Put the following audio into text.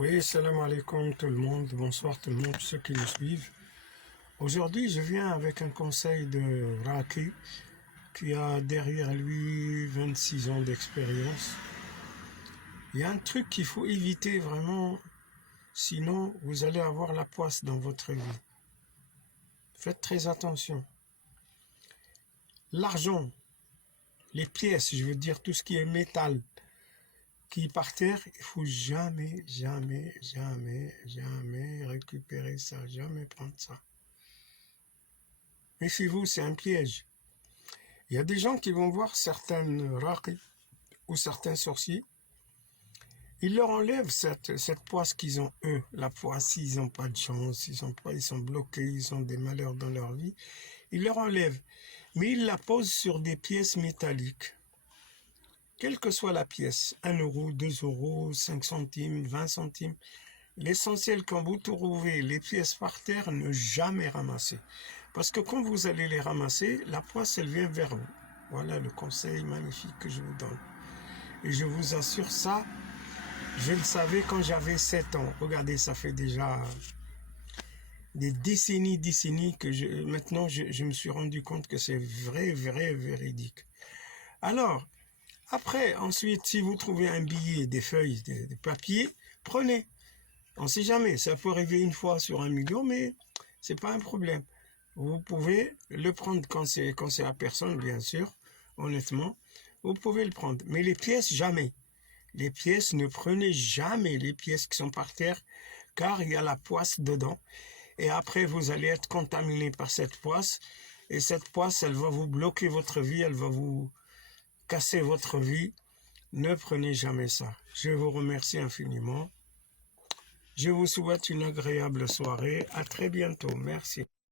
Oui, salam alaikum tout le monde, bonsoir tout le monde, ceux qui nous suivent. Aujourd'hui, je viens avec un conseil de Raki qui a derrière lui 26 ans d'expérience. Il y a un truc qu'il faut éviter vraiment, sinon vous allez avoir la poisse dans votre vie. Faites très attention. L'argent, les pièces, je veux dire tout ce qui est métal, qui est par terre, il faut jamais récupérer ça, jamais prendre ça. Méfiez-vous, c'est un piège. Il y a des gens qui vont voir certaines raqis ou certains sorciers, ils leur enlèvent cette poisse qu'ils ont eux. La poisse, ils n'ont pas de chance, ils sont bloqués, ils ont des malheurs dans leur vie. Ils leur enlèvent, mais ils la posent sur des pièces métalliques. Quelle que soit la pièce, 1 euro, 2 euros, 5 centimes, 20 centimes, l'essentiel quand vous trouvez les pièces par terre, ne jamais ramasser. Parce que quand vous allez les ramasser, la poisse, elle vient vers vous. Voilà le conseil magnifique que je vous donne. Et je vous assure ça, je le savais quand j'avais 7 ans. Regardez, ça fait déjà des décennies que maintenant je me suis rendu compte que c'est vrai, véridique. Alors, après, ensuite, si vous trouvez un billet, des feuilles, des papiers, prenez. On ne sait jamais, ça peut arriver une fois sur 1 million, mais c'est pas un problème. Vous pouvez le prendre quand c'est à personne, bien sûr, honnêtement. Vous pouvez le prendre. Mais les pièces, jamais. Les pièces, ne prenez jamais les pièces qui sont par terre, car il y a la poisse dedans. Et après, vous allez être contaminé par cette poisse. Et cette poisse, elle va vous bloquer votre vie, elle va vous casser votre vie. Ne prenez jamais ça. Je vous remercie infiniment. Je vous souhaite une agréable soirée. À très bientôt. Merci.